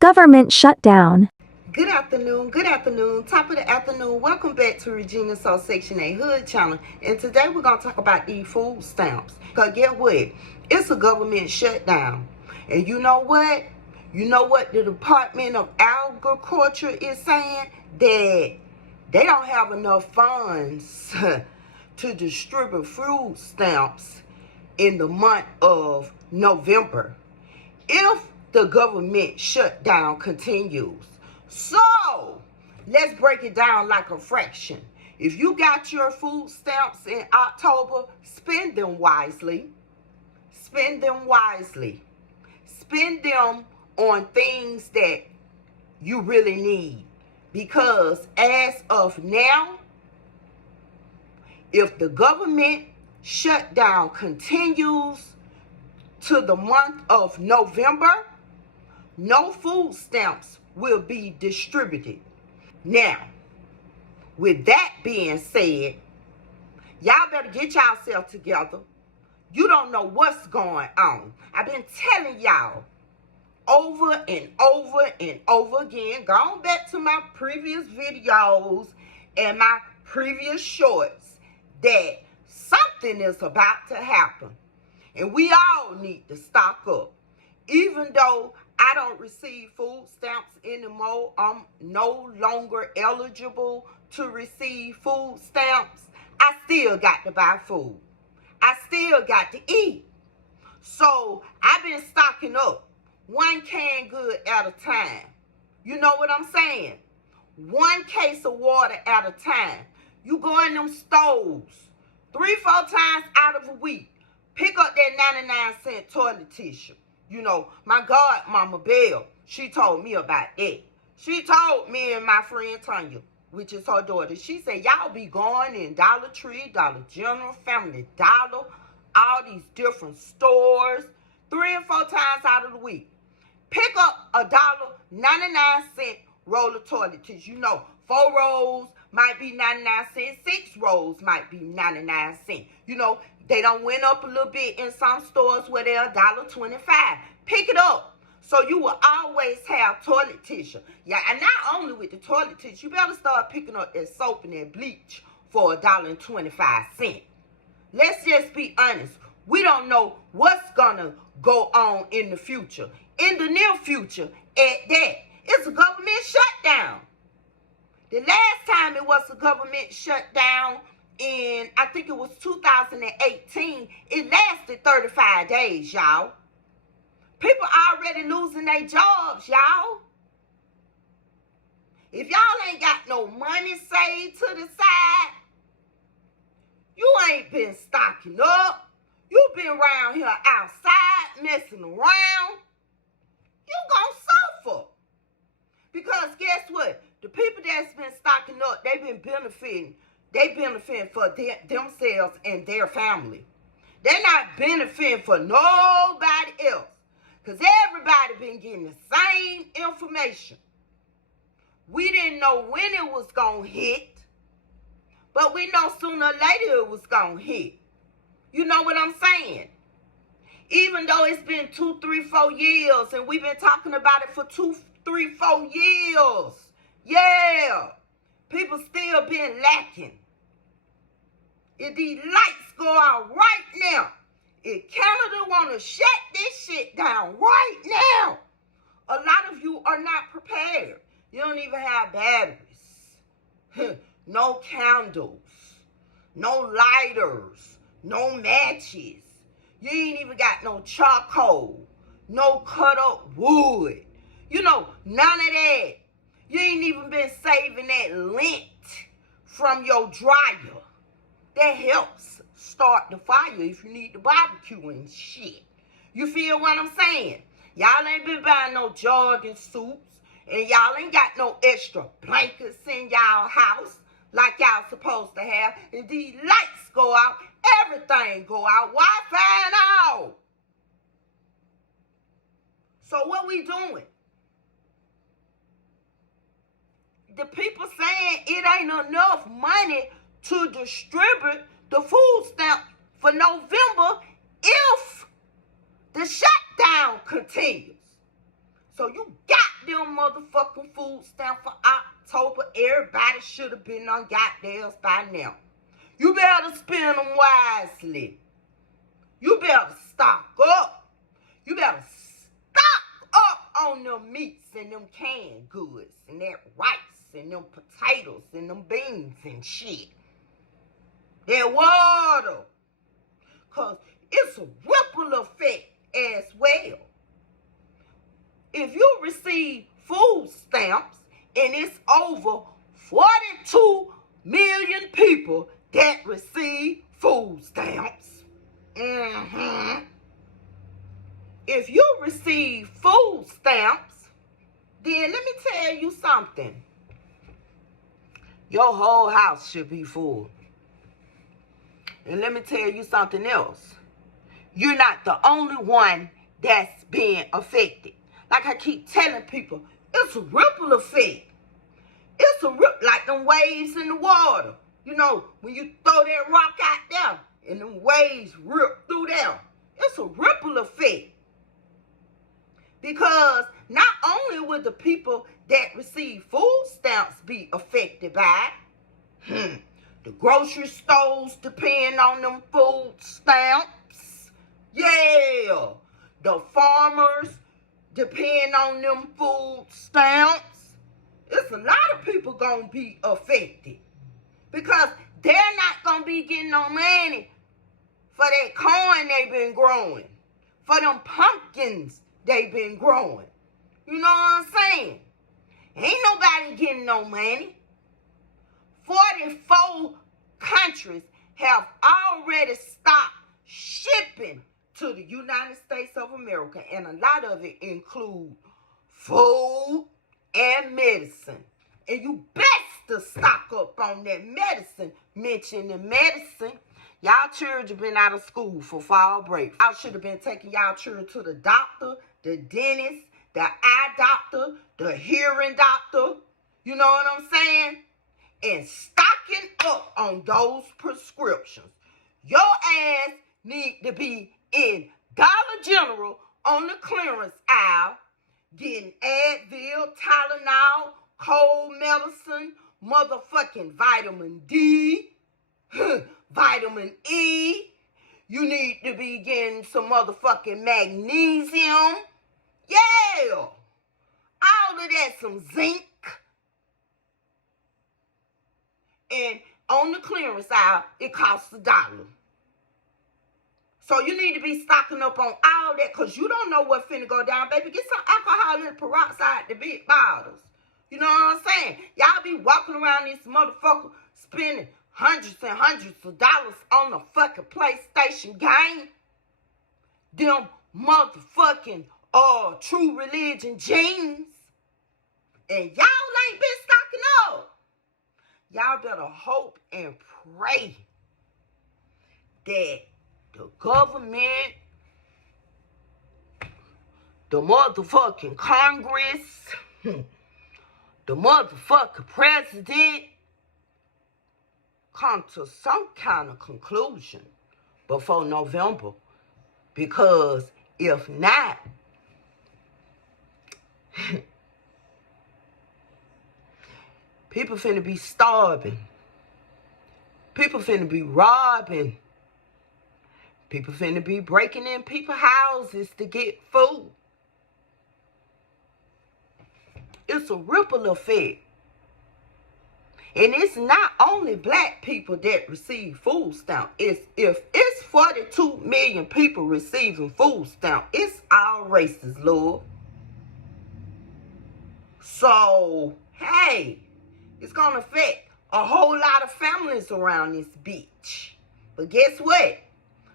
Government shutdown. Good afternoon, top of the afternoon. Welcome back to Regina Soul Section 8 Hood channel. And today we're going to talk about these food stamps. Because get what? It's a government shutdown. And you know what? You know what the Department of Agriculture is saying? That they don't have enough funds to distribute food stamps in the month of November if the government shutdown continues. So, let's break it down like a fraction. If you got your food stamps in October, spend them wisely. Spend them wisely. Spend them on things that you really need. Because as of now, if the government shutdown continues to the month of November, no food stamps will be distributed. Now, with that being said, y'all better get yourself together. You don't know what's going on. I've been telling y'all over and over and over again, going back to my previous videos and my previous shorts, that something is about to happen. And we all need to stock up. Even though I don't receive food stamps anymore, I'm no longer eligible to receive food stamps, I still got to buy food. I still got to eat. So I've been stocking up one canned good at a time. You know what I'm saying? One case of water at a time. You go in them stores 3-4 times out of a week. Pick up that 99-cent toilet tissue. You know, my godmama Belle, she told me about that. She told me and my friend Tanya, which is her daughter, she said, y'all be going in Dollar Tree, Dollar General, Family Dollar, all these different stores, 3 and 4 times out of the week. Pick up a $1.99 roll of toilet tissue. You know, 4 rolls might be 99 cents, 6 rolls might be 99 cents. You know, they done went up a little bit in some stores where they're $1.25. Pick it up so you will always have toilet tissue. Yeah, and not only with the toilet tissue, you better start picking up that soap and that bleach for $1.25. Let's just be honest. We don't know what's gonna go on in the future. In the near future, at that, it's a government shutdown. The last time it was a government shutdown, in, I think it was 2018, it lasted 35 days, y'all. People already losing their jobs, y'all. If y'all ain't got no money saved to the side, you ain't been stocking up. You been around here outside messing around. You gonna suffer. Because guess what? The people that's been stocking up, they've been benefiting. They benefiting for themselves and their family. They're not benefiting for nobody else. Because everybody been getting the same information. We didn't know when it was going to hit. But we know sooner or later it was going to hit. You know what I'm saying? Even though it's been 2, 3, 4 years. And we've been talking about it for 2, 3, 4 years. Yeah. People still been lacking. If these lights go out right now, if Canada want to shut this shit down right now, a lot of you are not prepared. You don't even have batteries, no candles, no lighters, no matches. You ain't even got no charcoal, no cut up wood. You know, none of that. You ain't even been saving that lint from your dryer. That helps start the fire if you need the barbecue and shit. You feel what I'm saying? Y'all ain't been buying no jogging suits. And y'all ain't got no extra blankets in y'all house like y'all supposed to have. If these lights go out, everything go out. Wi-Fi and all. So what we doing? The people saying it ain't enough money to distribute the food stamp for November if the shutdown continues. So you got them motherfucking food stamp for October. Everybody should have been on goddamn by now. You better spend them wisely. You better stock up. You better stock up on them meats and them canned goods and that rice and them potatoes and them beans and shit. That water. Because it's a ripple effect as well. If you receive food stamps and it's over 42 million people that receive food stamps, if you receive food stamps, then let me tell you something. Your whole house should be full. And let me tell you something else. You're not the only one that's being affected. Like I keep telling people, it's a ripple effect. It's like them waves in the water. You know, when you throw that rock out there and them waves rip through there. It's a ripple effect. Because not only will the people that receive food stamps be affected by it, the grocery stores depend on them food stamps. Yeah. The farmers depend on them food stamps. It's a lot of people gonna be affected. Because they're not gonna be getting no money for that corn they've been growing. For them pumpkins they've been growing. You know what I'm saying? Ain't nobody getting no money. 44 countries have already stopped shipping to the United States of America, and a lot of it include food and medicine. And you best to stock up on that medicine. Mentioning medicine, y'all children been out of school for fall break. Y'all should have been taking y'all children to the doctor, the dentist, the eye doctor, the hearing doctor. You know what I'm saying? And stocking up on those prescriptions. Your ass need to be in Dollar General on the clearance aisle, getting Advil, Tylenol, cold medicine, motherfucking vitamin D, vitamin E. You need to be getting some motherfucking magnesium. Yeah. All of that, some zinc. And on the clearance aisle, it costs $1. So you need to be stocking up on all that, because you don't know what finna go down, baby. Get some alcohol peroxide, the big bottles. You know what I'm saying? Y'all be walking around this motherfucker spending hundreds and hundreds of dollars on a fucking PlayStation game. Them motherfucking True Religion jeans. And y'all ain't been stocking up. Y'all better hope and pray that the government, the motherfucking Congress, the motherfucking president come to some kind of conclusion before November. Because if not, people finna be starving. People finna be robbing. People finna be breaking in people's houses to get food. It's a ripple effect. And it's not only black people that receive food stamp. If it's 42 million people receiving food stamp, it's all races, Lord. So, hey, it's going to affect a whole lot of families around this bitch. But guess what?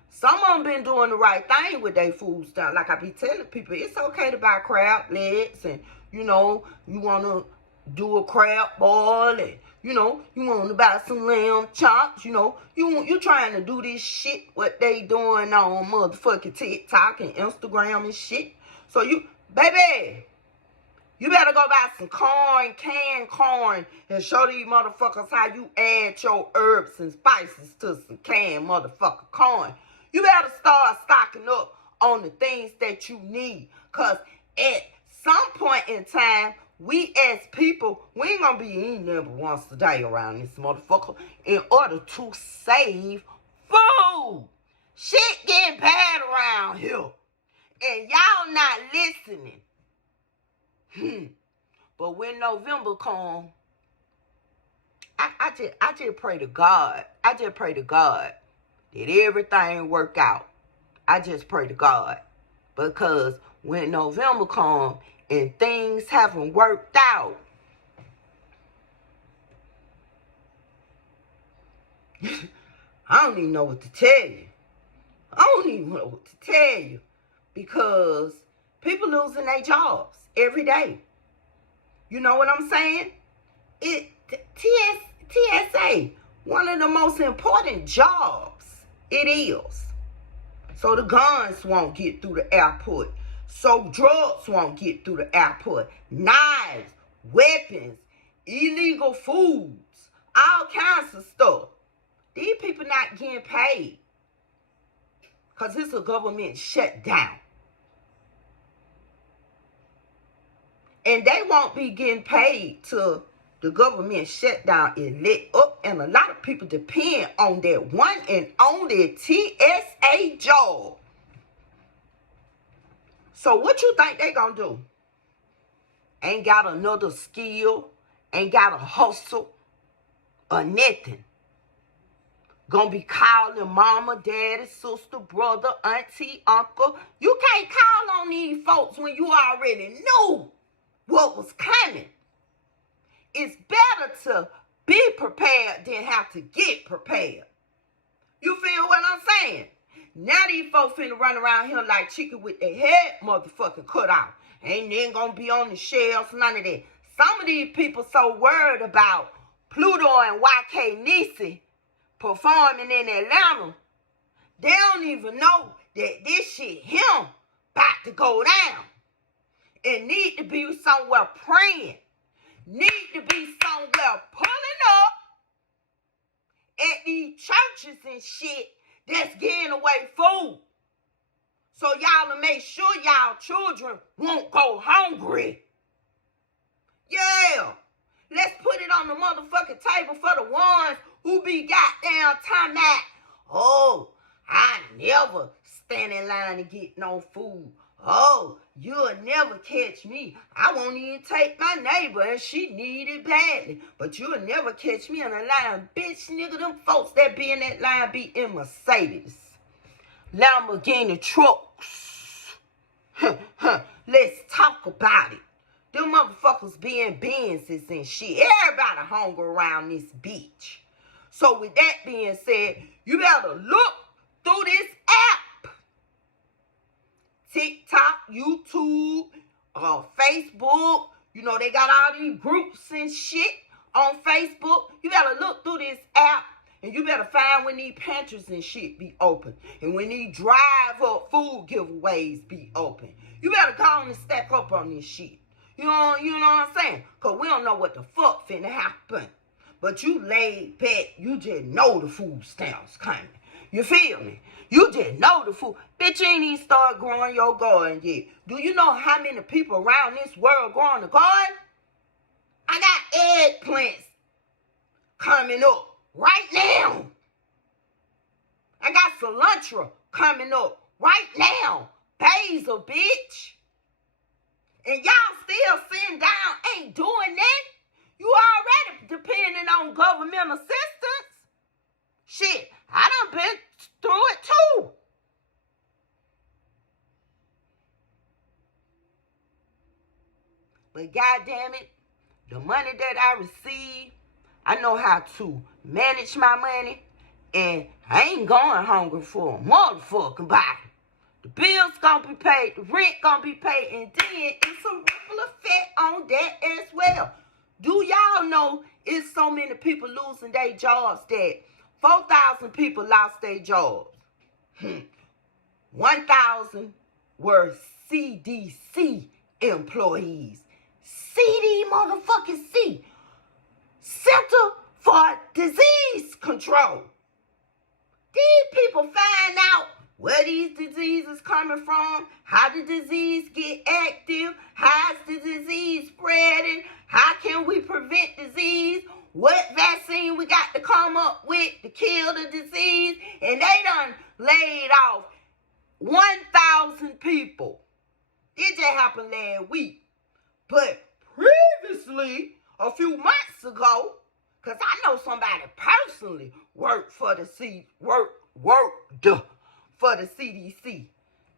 Some of them been doing the right thing with their food stamp. Like I be telling people, it's okay to buy crab legs and, you know, you want to do a crab boil and, you know, you want to buy some lamb chops, you know. You trying to do this shit, what they doing on motherfucking TikTok and Instagram and shit. So baby, you better go buy some corn, canned corn, and show these motherfuckers how you add your herbs and spices to some canned motherfucking corn. You better start stocking up on the things that you need. Because at some point in time, we as people, we ain't gonna be eating number once a day around this motherfucker in order to save food. Shit getting bad around here. And y'all not listening. But when November comes, I just pray to God. I just pray to God that everything work out. I just pray to God. Because when November comes and things haven't worked out, I don't even know what to tell you. I don't even know what to tell you. Because people losing their jobs every day. You know what I'm saying? TSA, one of the most important jobs it is. So the guns won't get through the airport. So drugs won't get through the airport. Knives, weapons, illegal foods, all kinds of stuff. These people not getting paid. Because it's a government shutdown. And they won't be getting paid till the government shutdown is lit up. And a lot of people depend on that one and only TSA job. So what you think they gonna do? Ain't got another skill, ain't got a hustle, or nothing. Gonna be calling mama, daddy, sister, brother, auntie, uncle. You can't call on these folks when you already knew what was coming. It's better to be prepared than have to get prepared. You feel what I'm saying? Now these folks finna run around here like chicken with their head motherfucking cut off. Ain't then gonna be on the shelves, none of that. Some of these people so worried about Pluto and YK Nisi performing in Atlanta, they don't even know that this shit him about to go down. And need to be somewhere praying. Need to be somewhere pulling up at these churches and shit that's giving away food. So y'all to make sure y'all children won't go hungry. Yeah. Let's put it on the motherfucking table for the ones who be goddamn time out. Oh, I never stand in line to get no food. Oh, you'll never catch me. I won't even take my neighbor and she need it badly. But you'll never catch me in a line. Bitch, nigga, them folks that be in that line be in Mercedes, Lamborghini trucks. Let's talk about it. Them motherfuckers be in Benzes and shit. Everybody hungry around this bitch. So with that being said, you better look through this app. TikTok, YouTube, Facebook. You know, they got all these groups and shit on Facebook. You better look through this app. And you better find when these pantries and shit be open. And when these drive-up food giveaways be open. You better go on and stack up on this shit. You know what I'm saying? Because we don't know what the fuck finna happen. But you laid back, you just know the food stamps coming. You feel me? You just know the food. Bitch, you ain't even start growing your garden yet. Do you know how many people around this world growing a garden? I got eggplants coming up right now. I got cilantro coming up right now. Basil, bitch. And y'all still sitting down, ain't doing that. You already depending on government assistance. Shit, I done been through it too. But goddamn it, the money that I receive, I know how to manage my money, and I ain't going hungry for a motherfucking body. The bills gonna be paid, the rent gonna be paid, and then it's a ripple effect on that as well. Do y'all know it's so many people losing their jobs that 4,000 people lost their jobs? 1,000 were CDC employees. CD motherfucking C. Center for Disease Control. These people find out where these diseases coming from, how the disease get active, how's the disease spreading, how can we prevent disease, what vaccine we got to come up with to kill the disease, and they done laid off 1,000 people. It just happened last week. But previously, a few months ago, because I know somebody personally worked for the CDC.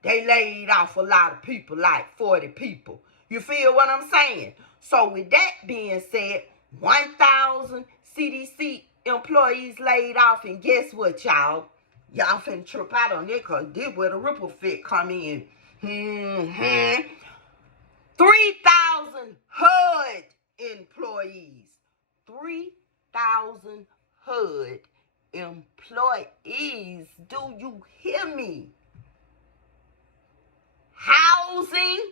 They laid off a lot of people, like 40 people. You feel what I'm saying? So with that being said, 1,000 CDC employees laid off, and guess what, y'all? Y'all finna trip out on it, because this where the ripple effect come in. 3,000 HUD employees. 3,000 HUD employees. Do you hear me? Housing.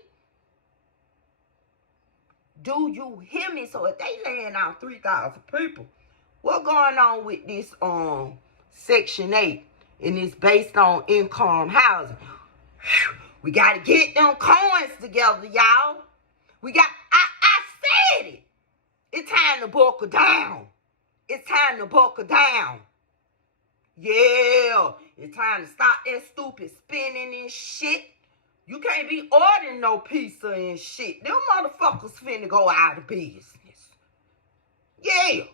Do you hear me? So if they laying out 3,000 people, what going on with this Section 8? And it's based on income housing. We got to get them coins together, y'all. I said it. It's time to buckle down. It's time to buckle down. Yeah. It's time to stop that stupid spending and shit. You can't be ordering no pizza and shit. Them motherfuckers finna go out of business. Yeah.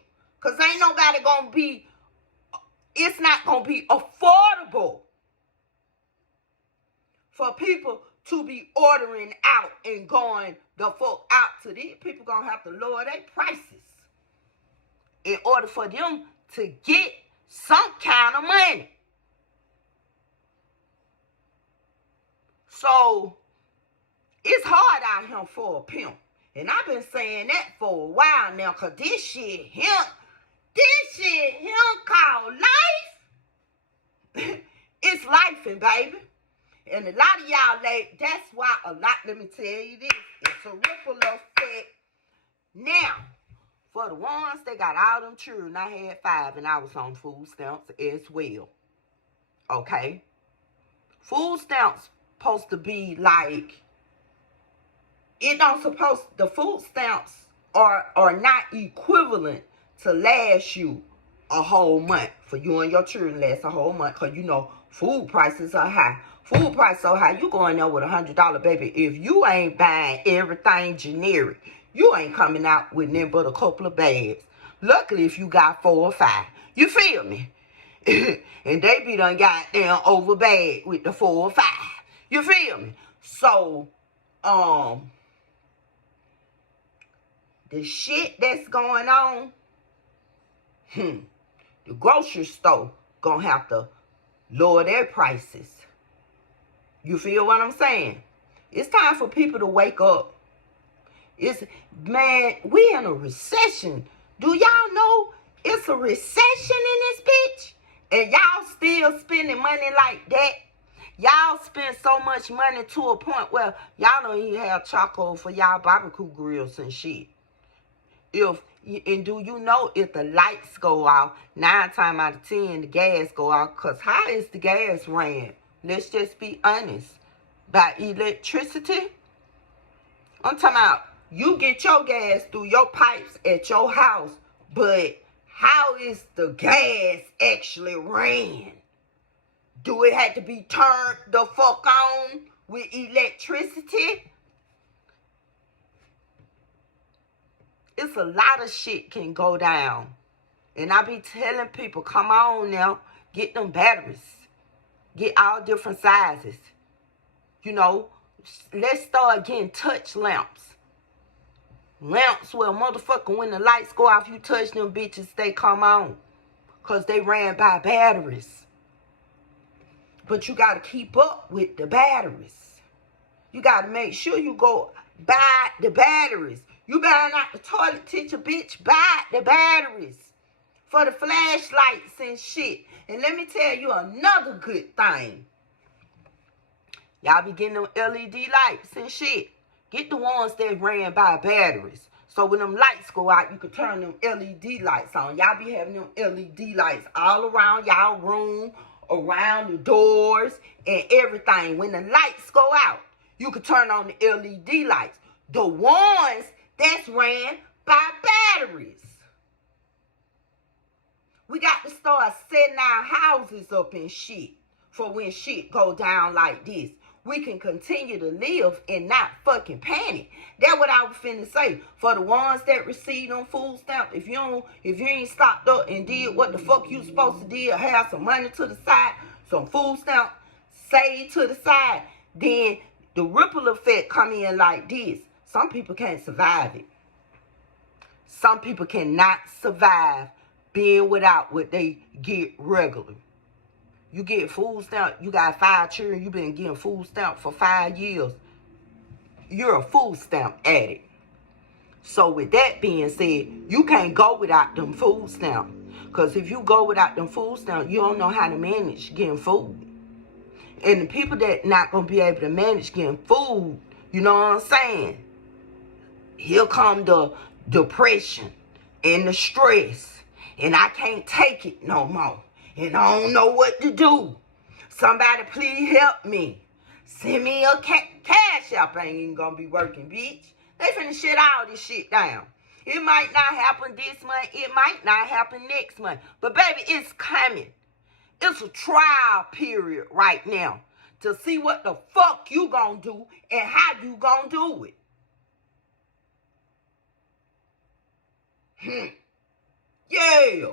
Because ain't nobody gonna be, it's not gonna be affordable for people to be ordering out and going the fuck out to these. People gonna have to lower their prices in order for them to get some kind of money. So it's hard out here for a pimp. And I've been saying that for a while now, because this shit called life. It's lifing, baby. And a lot of y'all, that's why let me tell you this, it's a ripple effect. Now, for the ones that got all them children, I had 5 and I was on food stamps as well. Okay? Food stamps supposed to be like, the food stamps are not equivalent to last you a whole month. For you and your children last a whole month, because you know food prices are high. Food price so high, you going there with $100, baby. If you ain't buying everything generic, you ain't coming out with nothing but a couple of bags. Luckily, if you got 4 or 5. You feel me? And they be done goddamn overbag with the 4 or 5. You feel me? So, the shit that's going on, the grocery store gonna have to lower their prices. You feel what I'm saying? It's time for people to wake up. Man, we in a recession. Do y'all know it's a recession in this bitch? And y'all still spending money like that? Y'all spend so much money to a point where y'all don't even have charcoal for y'all barbecue grills and shit. And do you know if the lights go off, 9 times out of 10 the gas go off? Because how is the gas ran? Let's just be honest. By electricity? I'm talking about you get your gas through your pipes at your house, but how is the gas actually ran? Do it have to be turned the fuck on with electricity? It's a lot of shit can go down. And I be telling people, come on now, get them batteries. Get all different sizes. You know, let's start getting touch lamps. Lamps where motherfucker, when the lights go off, you touch them bitches, they come on. Because they ran by batteries. But you got to keep up with the batteries. You got to make sure you go buy the batteries. You buying out the toilet tissue, bitch, buy the batteries for the flashlights and shit. And let me tell you another good thing. Y'all be getting them LED lights and shit. Get the ones that ran by batteries. So when them lights go out, you can turn them LED lights on. Y'all be having them LED lights all around y'all room around the doors and everything. When the lights go out, you can turn on the LED lights. The ones that's ran by batteries. We got to start setting our houses up and shit for when shit go down like this. We can continue to live and not fucking panic. That's what I was finna say. For the ones that received on food stamp, if you ain't stocked up and did what the fuck you supposed to do, have some money to the side, some food stamp saved to the side, then the ripple effect come in like this. Some people can't survive it. Some people cannot survive being without what they get regularly. You get food stamp, you got 5 children, you've been getting food stamp for 5 years. You're a food stamp addict. So with that being said, you can't go without them food stamps. Because if you go without them food stamps, you don't know how to manage getting food. And the people that not going to be able to manage getting food, you know what I'm saying? Here come the depression and the stress. And I can't take it no more. And I don't know what to do. Somebody please help me. Send me a cash app. I ain't even gonna be working, bitch. They finna shut all this shit down. It might not happen this month. It might not happen next month. But baby, it's coming. It's a trial period right now to see what the fuck you gonna do and how you gonna do it. Yeah.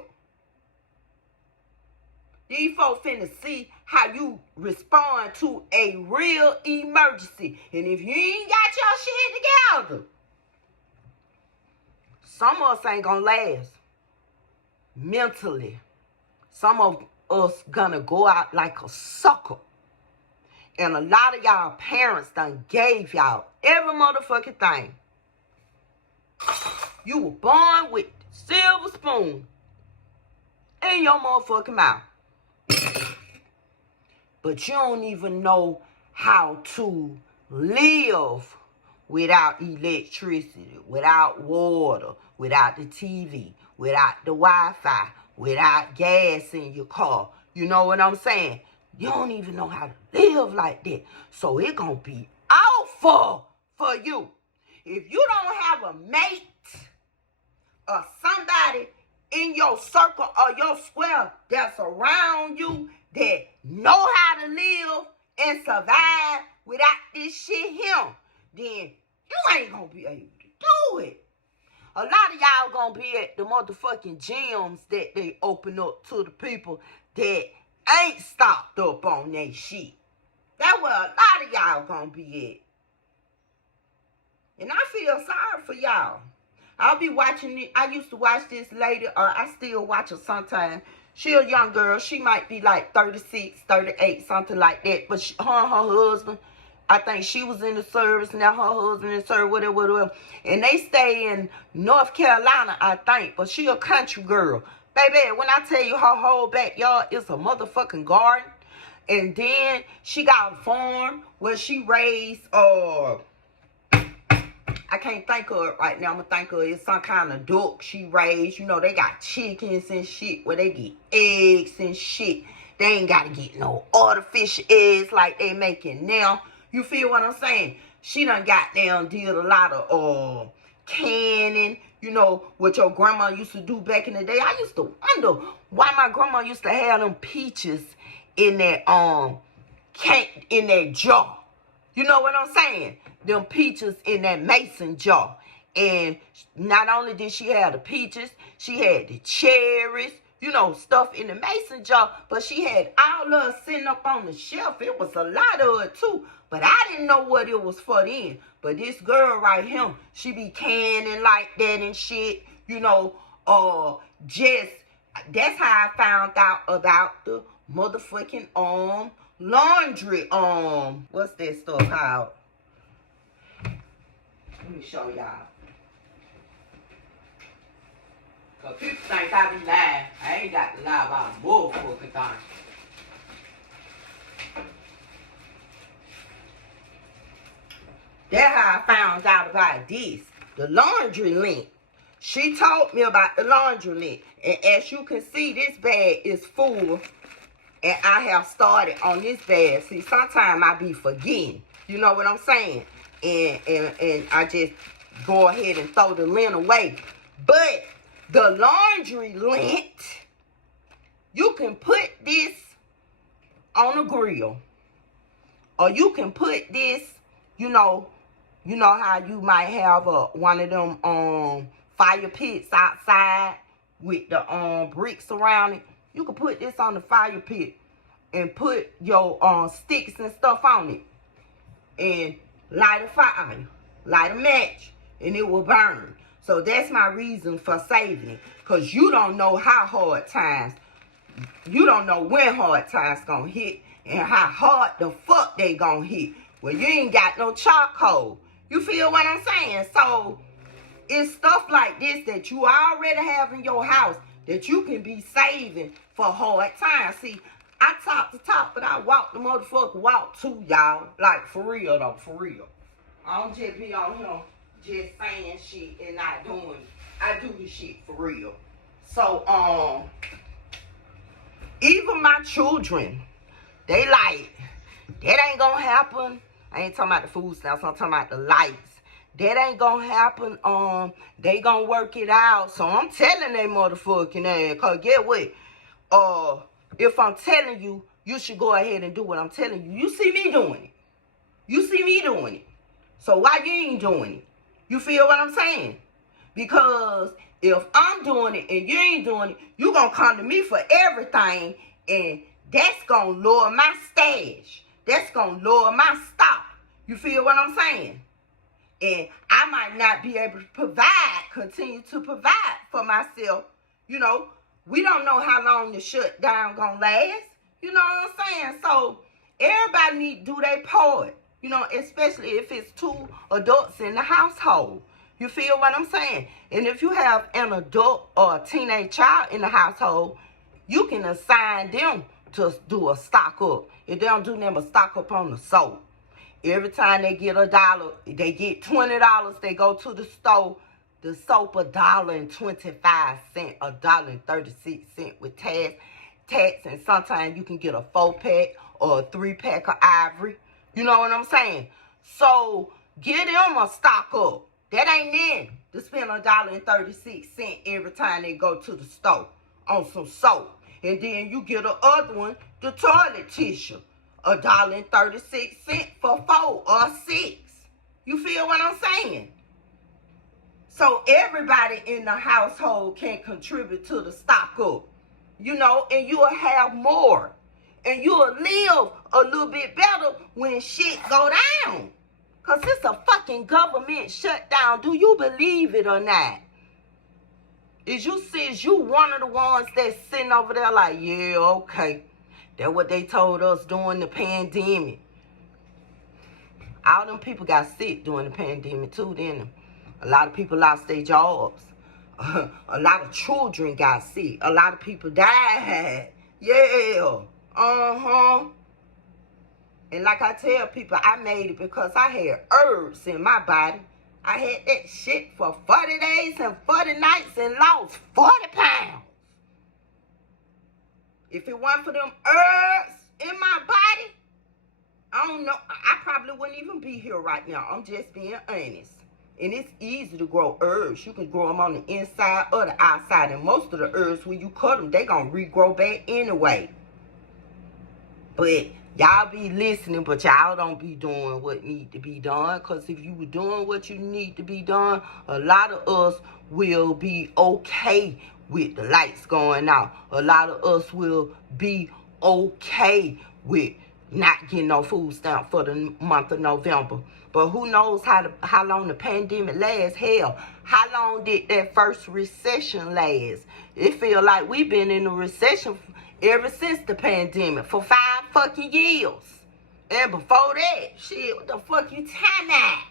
These folks finna see how you respond to a real emergency. And if you ain't got your shit together, some of us ain't gonna last mentally. Some of us gonna go out like a sucker. And a lot of y'all parents done gave y'all every motherfucking thing. You were born with silver spoon in your motherfucking mouth. But you don't even know how to live without electricity, without water, without the TV, without the Wi-Fi, without gas in your car. You know what I'm saying? You don't even know how to live like that. So it's going to be awful for you. If you don't have a mate or somebody in your circle or your square that's around you that know how to live and survive without this shit here, then you ain't gonna be able to do it. A lot of y'all gonna be at the motherfucking gyms that they open up to the people that ain't stocked up on that shit. That's where a lot of y'all gonna be at. And I feel sorry for y'all. I'll be watching it. I used to watch this lady, or I still watch her sometimes. She a young girl. She might be like 36, 38, something like that. But her and her husband, I think she was in the service. Now her husband in the service, whatever. And they stay in North Carolina, I think. But she a country girl. Baby, when I tell you her whole backyard is a motherfucking garden. And then she got a farm where she raised, I can't think of it right now. I'm going to think of it. It's some kind of duck she raised. You know, they got chickens and shit where they get eggs and shit. They ain't got to get no artificial eggs like they making now. You feel what I'm saying? She done got down, did a lot of canning. You know, what your grandma used to do back in the day. I used to wonder why my grandma used to have them peaches in that, in that jar. You know what I'm saying? Them peaches in that mason jar. And not only did she have the peaches, she had the cherries, you know, stuff in the mason jar. But she had all of it sitting up on the shelf. It was a lot of it too. But I didn't know what it was for then. But this girl right here, she be canning like that and shit. You know, that's how I found out about the motherfucking laundry, what's that stuff called? Let me show y'all. Cause people think I be lying. I ain't got to lie about a motherfucking thing. That's how I found out about this. The laundry lint. She told me about the laundry lint. And as you can see, this bag is full And I have started on this bad. See, sometimes I be forgetting. You know what I'm saying? And I just go ahead and throw the lint away. But the laundry lint, you can put this on a grill. Or you can put this, you know how you might have one of them fire pits outside with the bricks around it. You can put this on the fire pit and put your sticks and stuff on it. And light a fire, light a match, and it will burn. So that's my reason for saving it. Because you don't know how hard times, you don't know when hard times gonna hit and how hard the fuck they gonna hit. Well, you ain't got no charcoal. You feel what I'm saying? So it's stuff like this that you already have in your house that you can be saving for hard times. See, I talk the talk, but I walk the motherfucker walk too, y'all. Like, for real, though, for real. I don't just be on here just saying shit and not doing it. I do this shit for real. So, even my children, they like, that ain't gonna happen. I ain't talking about the food stamps, I'm talking about the lights. That ain't gonna happen. They gonna work it out. So I'm telling they motherfucking ass, cause get what? If I'm telling you, you should go ahead and do what I'm telling you. You see me doing it. You see me doing it. So why you ain't doing it? You feel what I'm saying? Because if I'm doing it and you ain't doing it, you gonna come to me for everything, and that's gonna lower my stash. That's gonna lower my stock. You feel what I'm saying? And I might not be able to continue to provide for myself. You know, we don't know how long the shutdown gonna last. You know what I'm saying? So everybody need to do their part. You know, especially if it's two adults in the household. You feel what I'm saying? And if you have an adult or a teenage child in the household, you can assign them to do a stock up. If they don't do nothing but stock up on the soap. Every time they get $1, they get $20, they go to the store. The soap $1.25, $1.36 with tax, and sometimes you can get a 4-pack or a 3-pack of Ivory. You know what I'm saying? So get them a stock up. That ain't then to spend $1.36 every time they go to the store on some soap. And then you get the other one, the toilet tissue. $1.36 for 4 or 6. You feel what I'm saying? So everybody in the household can contribute to the stock up. You know, and you'll have more. And you'll live a little bit better when shit go down. Because it's a fucking government shutdown. Do you believe it or not? Is you one of the ones that's sitting over there like, yeah, okay. That's what they told us during the pandemic. All them people got sick during the pandemic too, didn't they? A lot of people lost their jobs. A lot of children got sick. A lot of people died. Yeah. And like I tell people, I made it because I had herbs in my body. I had that shit for 40 days and 40 nights and lost 40 pounds. If it weren't for them herbs in my body, I don't know. I probably wouldn't even be here right now. I'm just being honest. And it's easy to grow herbs. You can grow them on the inside or the outside. And most of the herbs, when you cut them, they going to regrow back anyway. But y'all be listening, but y'all don't be doing what need to be done. Because if you were doing what you need to be done, a lot of us will be okay with the lights going out. A lot of us will be okay with not getting no food stamp for the month of November. But who knows how long the pandemic lasts? Hell, how long did that first recession last? It feel like we've been in a recession ever since the pandemic for 5 fucking years. And before that, shit, what the fuck you time at?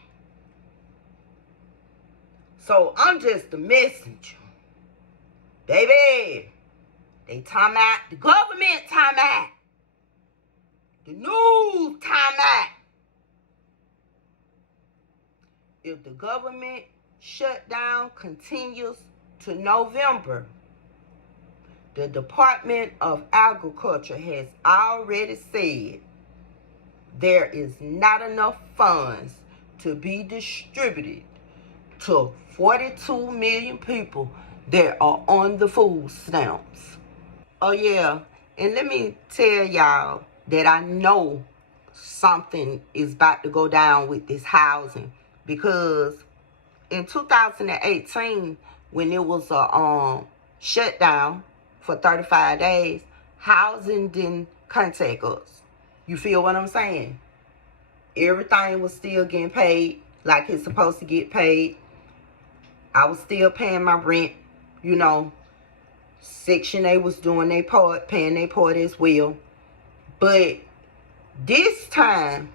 So I'm just the messenger. Baby, they time out. The government time out. The news time out. If the government shutdown continues to November, the Department of Agriculture has already said there is not enough funds to be distributed to 42 million people that are on the food stamps. Oh yeah, and let me tell y'all that I know something is about to go down with this housing, because in 2018, when it was a shutdown for 35 days, housing didn't contact us. You feel what I'm saying? Everything was still getting paid like it's supposed to get paid. I was still paying my rent. You know, Section 8 was doing their part, paying their part as well. But this time,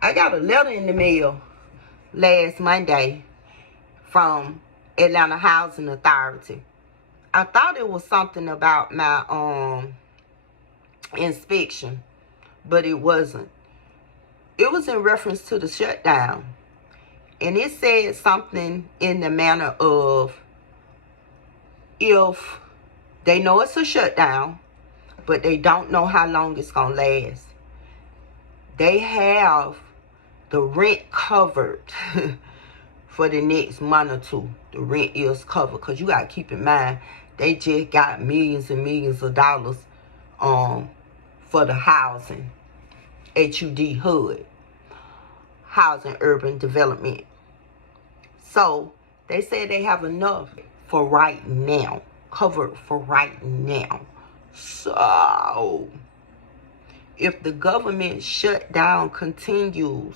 I got a letter in the mail last Monday from Atlanta Housing Authority. I thought it was something about my inspection, but it wasn't. It was in reference to the shutdown. And it said something in the manner of, if they know it's a shutdown, but they don't know how long it's going to last, they have the rent covered for the next month or two. The rent is covered, because you got to keep in mind, they just got millions and millions of dollars for the housing, HUD, Housing Urban Development. So they say they have enough for right now, covered for right now. So if the government shutdown continues,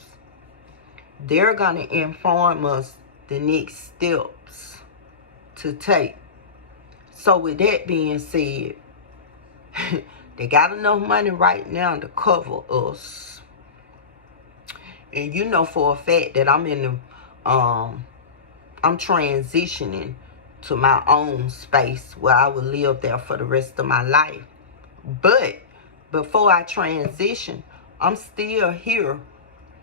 they're going to inform us the next steps to take. So with that being said, they got enough money right now to cover us. And you know for a fact that I'm in the I'm transitioning to my own space where I will live there for the rest of my life. But before I transition, I'm still here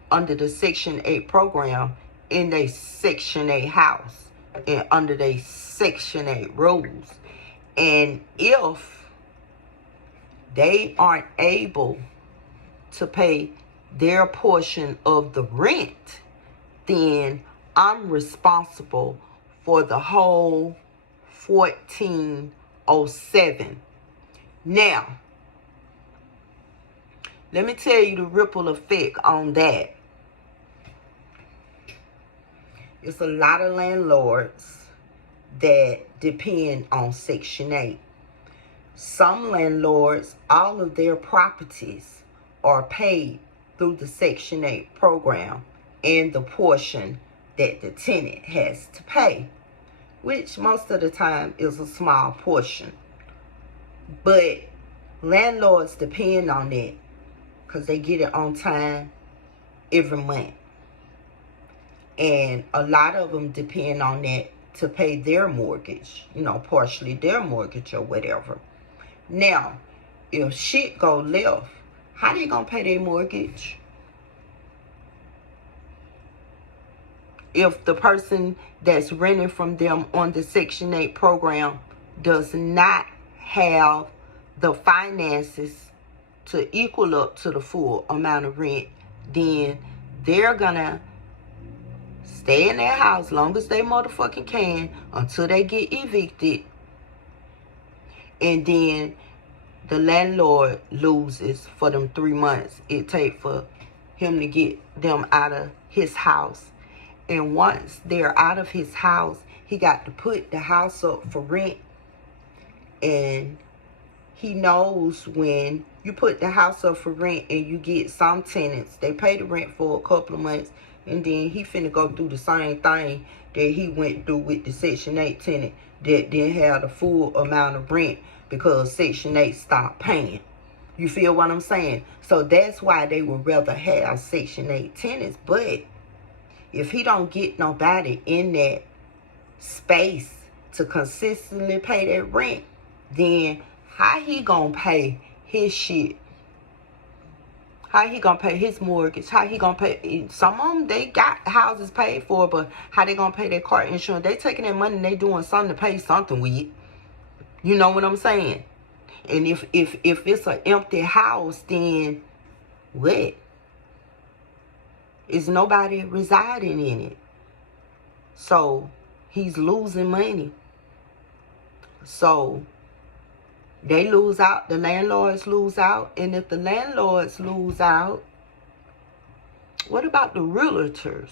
under the Section 8 program in a Section 8 house and under the Section 8 rules. And if they aren't able to pay their portion of the rent, then I'm responsible for the whole 1407. Now, let me tell you the ripple effect on that. It's a lot of landlords that depend on Section 8. Some landlords, all of their properties are paid through the Section 8 program and the portion that the tenant has to pay, which most of the time is a small portion. But landlords depend on that because they get it on time every month. And a lot of them depend on that to pay their mortgage, you know, partially their mortgage or whatever. Now, if shit go left, how they gonna pay their mortgage? If the person that's renting from them on the Section 8 program does not have the finances to equal up to the full amount of rent, then they're gonna stay in their house long as they motherfucking can until they get evicted. And then the landlord loses for them 3 months it takes for him to get them out of his house. And once they're out of his house, he got to put the house up for rent. And he knows when you put the house up for rent and you get some tenants, they pay the rent for a couple of months, and then he finna go through the same thing that he went through with the Section 8 tenant that didn't have the full amount of rent because Section 8 stopped paying. You feel what I'm saying? So that's why they would rather have Section 8 tenants. But if he don't get nobody in that space to consistently pay that rent, then how he gonna pay his shit? How he gonna pay his mortgage? How he gonna pay? Some of them, they got houses paid for, but how they gonna pay their car insurance? They taking their money and they doing something to pay something with. You know what I'm saying? And if it's an empty house, then what? Is nobody residing in it? So he's losing money. So they lose out, the landlords lose out. And if the landlords lose out, what about the realtors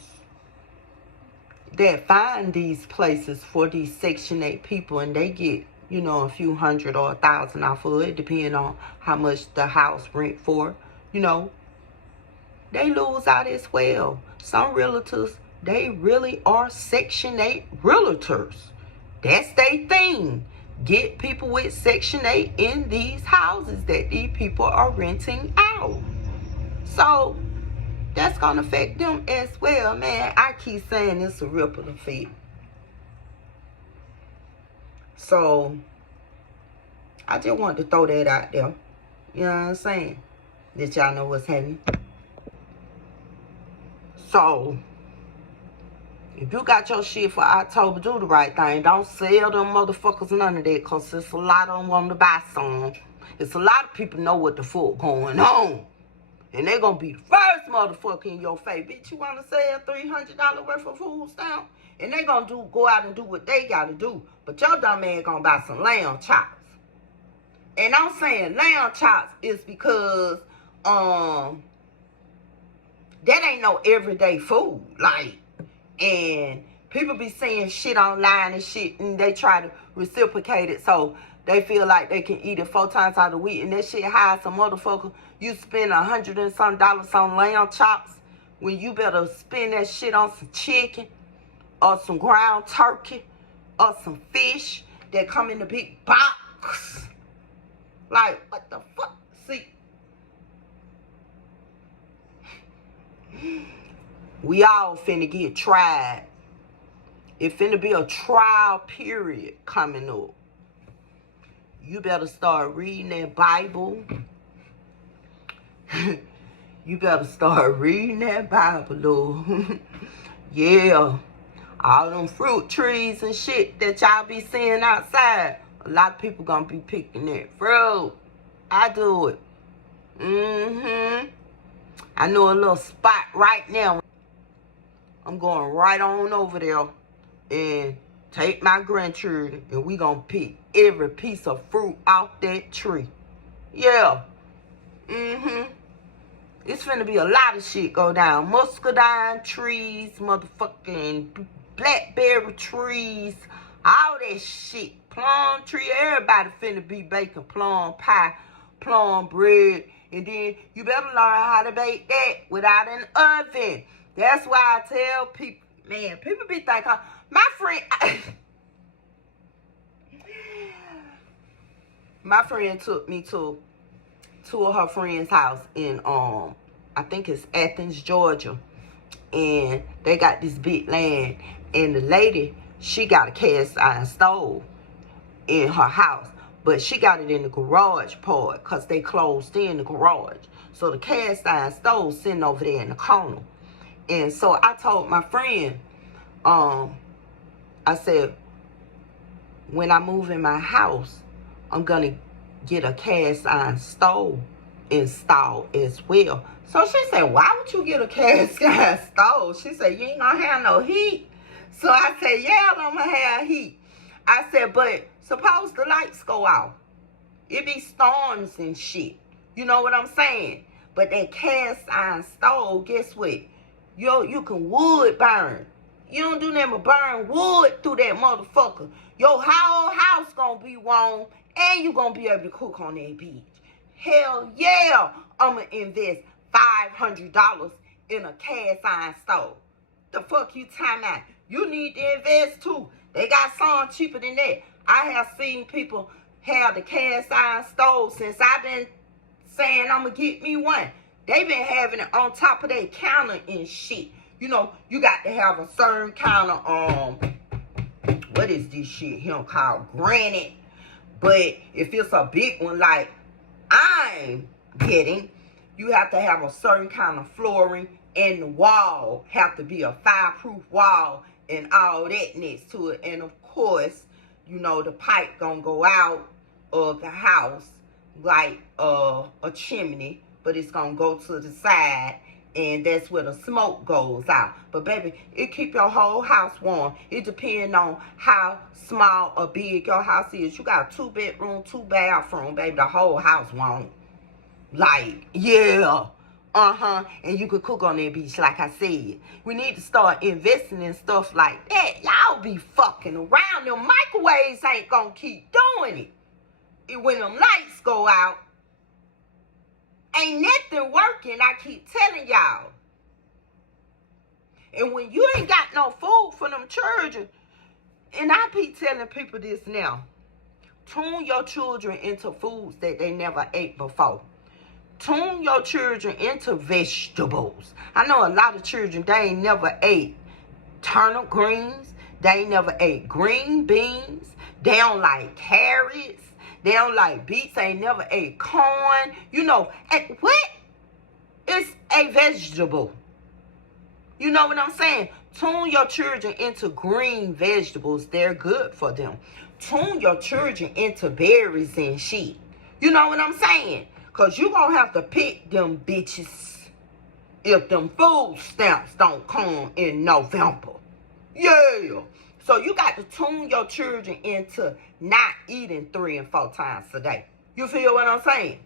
that find these places for these Section 8 people, and they get, you know, a few $100 or $1,000 off of it, depending on how much the house rent for, you know? They lose out as well. Some realtors, they really are Section 8 realtors. That's their thing. Get people with Section 8 in these houses that these people are renting out. So that's going to affect them as well, man. I keep saying it's a ripple effect. So I just want to throw that out there. You know what I'm saying? That y'all know what's happening. So if you got your shit for October, do the right thing. Don't sell them motherfuckers none of that, because it's a lot of them wanting to buy some. It's a lot of people know what the fuck going on. And they're going to be the first motherfucker in your face. Bitch, you want to sell $300 worth of food stamps? And they going to go out and do what they got to do. But your dumb man going to buy some lamb chops. And I'm saying lamb chops is because that ain't no everyday food. Like, and people be saying shit online and shit, and they try to reciprocate it so they feel like they can eat it 4 times out of the week, and that shit high as a motherfucker. You spend $100 and some on lamb chops when you better spend that shit on some chicken or some ground turkey or some fish that come in a big box. Like, what the fuck? See, we all finna get tried. It finna be a trial period coming up. You better start reading that Bible. You better start reading that Bible, Lord. Yeah. All them fruit trees and shit that y'all be seeing outside. A lot of people gonna be picking that fruit. I do it. I know a little spot right now. I'm going right on over there and take my grandchildren, and we gonna pick every piece of fruit off that tree. Yeah. It's finna be a lot of shit go down. Muscadine trees, motherfucking blackberry trees, all that shit. Plum tree, everybody finna be baking plum pie, plum bread. And then you better learn how to bake that without an oven. That's why I tell people, man, people be thinking, my friend took me to two of her friends' house in, I think it's Athens, Georgia. And they got this big land. And the lady, she got a cast iron stove in her house. But she got it in the garage part because they closed in the garage. So the cast iron stove sitting over there in the corner. And so I told my friend, I said, when I move in my house, I'm going to get a cast iron stove installed as well. So she said, why would you get a cast iron stove? She said, you ain't going to have no heat. So I said, yeah, I'm going to have heat. I said, but suppose the lights go off. It be storms and shit. You know what I'm saying? But that cast iron stove, guess what? You can wood burn. You don't do nothing but burn wood through that motherfucker. Your whole house gonna be warm, and you gonna be able to cook on that bitch. Hell yeah, I'ma invest $500 in a cast iron stove. The fuck you talking about? You need to invest too. They got some cheaper than that. I have seen people have the cast iron stove since I've been saying I'm gonna get me one. They been having it on top of their counter and shit. You know, you got to have a certain kind of, what is this shit here called? Granite. But if it's a big one like I'm getting, you have to have a certain kind of flooring, and the wall have to be a fireproof wall and all that next to it. And of course, you know, the pipe gonna go out of the house like a chimney, but it's gonna go to the side, and that's where the smoke goes out. But baby, it keep your whole house warm. It depends on how small or big your house is. You got a 2-bedroom, 2-bathroom, baby, the whole house warm. Like, yeah. And you could cook on that beach, like I said. We need to start investing in stuff like that. Y'all be fucking around. Them microwaves ain't gonna keep doing it. When them lights go out, ain't nothing working, I keep telling y'all. And when you ain't got no food for them children, and I be telling people this now, tune your children into foods that they never ate before. Tune your children into vegetables. I know a lot of children, they ain't never ate turnip greens. They ain't never ate green beans. They don't like carrots. They don't like beets. They ain't never ate corn. You know, and what is a vegetable? You know what I'm saying? Tune your children into green vegetables. They're good for them. Tune your children into berries and shit. You know what I'm saying? Because you going to have to pick them bitches if them food stamps don't come in November. Yeah. So you got to tune your children into not eating 3 and 4 times a day. You feel what I'm saying?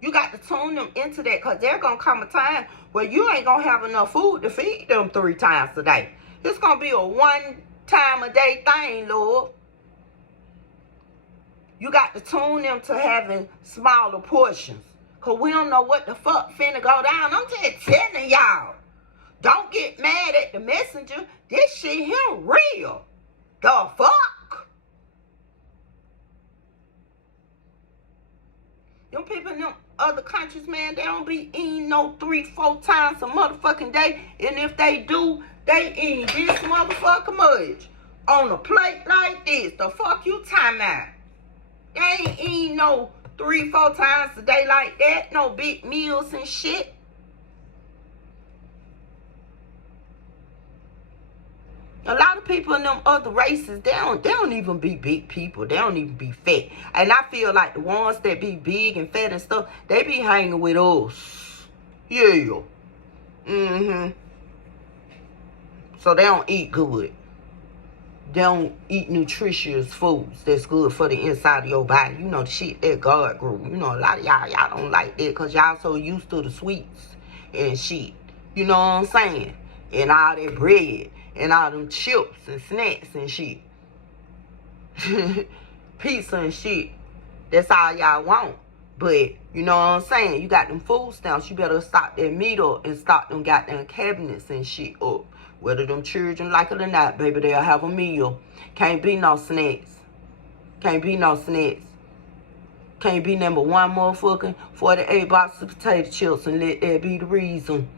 You got to tune them into that, because there's going to come a time where you ain't going to have enough food to feed them 3 times a day. It's going to be a 1 time a day thing, Lord. You got to tune them to having smaller portions, because we don't know what the fuck finna go down. I'm just telling y'all. Don't get mad at the messenger. This shit here real. The fuck? Them people in them other countries, man, they don't be eating no 3-4 times a motherfucking day. And if they do, they eat this motherfucking much on a plate like this. The fuck you talking about? They ain't eating no 3-4 times a day like that. No big meals and shit. A lot of people in them other races, they don't even be big people. They don't even be fat. And I feel like the ones that be big and fat and stuff, they be hanging with us. Yeah. So they don't eat good. They don't eat nutritious foods that's good for the inside of your body. You know, the shit that God grew. You know, a lot of y'all don't like that because y'all so used to the sweets and shit. You know what I'm saying? And all that bread. And all them chips and snacks and shit. Pizza and shit. That's all y'all want. But, you know what I'm saying? You got them food stamps. You better stock that meat up and stock them goddamn cabinets and shit up. Whether them children like it or not, baby, they'll have a meal. Can't be no snacks. Can't be no snacks. Can't be number one motherfucking 48 boxes of potato chips and let that be the reason.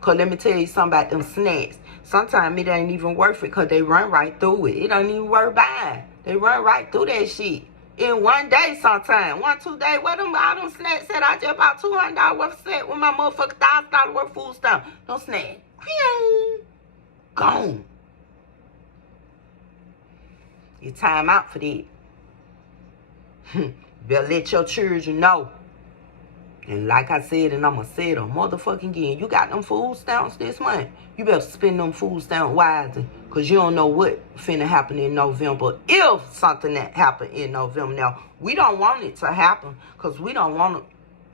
Because let me tell you something about them snacks. Sometimes it ain't even worth it because they run right through it. It don't even worth buying. They run right through that shit. In one day sometimes. 1-2 days. Where them all them snacks at? I just bought $200 worth of snacks with my motherfucking $1,000 worth of food stamp. No snack. Gone. It's time out for that. Better let your children know. And like I said, and I'm going to say it a motherfucking again, you got them food stamps this month. You better spend them food stamps wisely, because you don't know what finna happen in November if something that happened in November. Now, we don't want it to happen because we don't want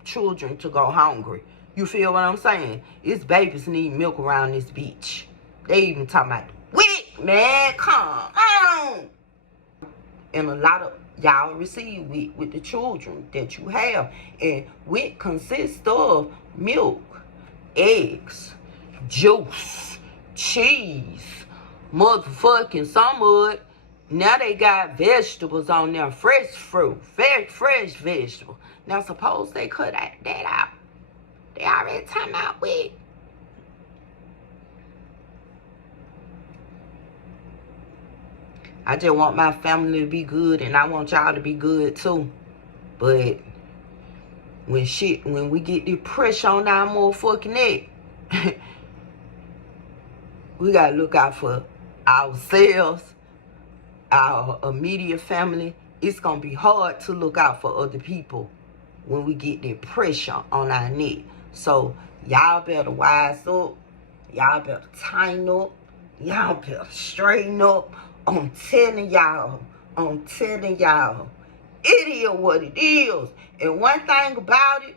children to go hungry. You feel what I'm saying? It's babies need milk around this bitch. They even talking about, WIC, man, come on. And a lot of y'all receive WIC with the children that you have. And WIC consists of milk, eggs, juice, cheese, motherfucking some of it. Now they got vegetables on there, fresh fruit, fresh vegetable. Now suppose they cut that out. They already talking about WIC. I just want my family to be good, and I want y'all to be good too. But when we get the pressure on our motherfucking neck, we gotta look out for ourselves, our immediate family, it's going to be hard to look out for other people when we get that pressure on our neck. So y'all better wise up. Y'all better tighten up. Y'all better straighten up. I'm telling y'all. It is what it is. And one thing about it,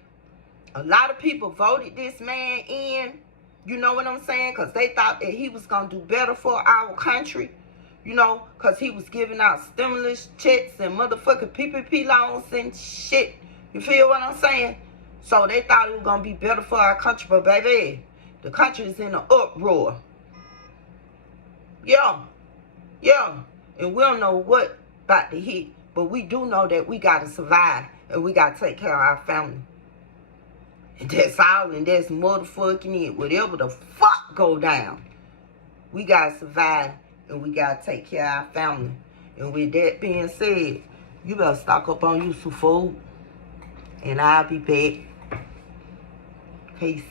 a lot of people voted this man in. You know what I'm saying? Because they thought that he was going to do better for our country. You know, because he was giving out stimulus checks and motherfucking PPP loans and shit. You feel what I'm saying? So they thought it was going to be better for our country. But baby, the country is in an uproar. Yeah. And we don't know what about to hit. But we do know that we got to survive. And we got to take care of our family. And that's all. And that's motherfucking it. Whatever the fuck go down. We got to survive. And we got to take care of our family. And with that being said, you better stock up on you some food. And I'll be back. Peace.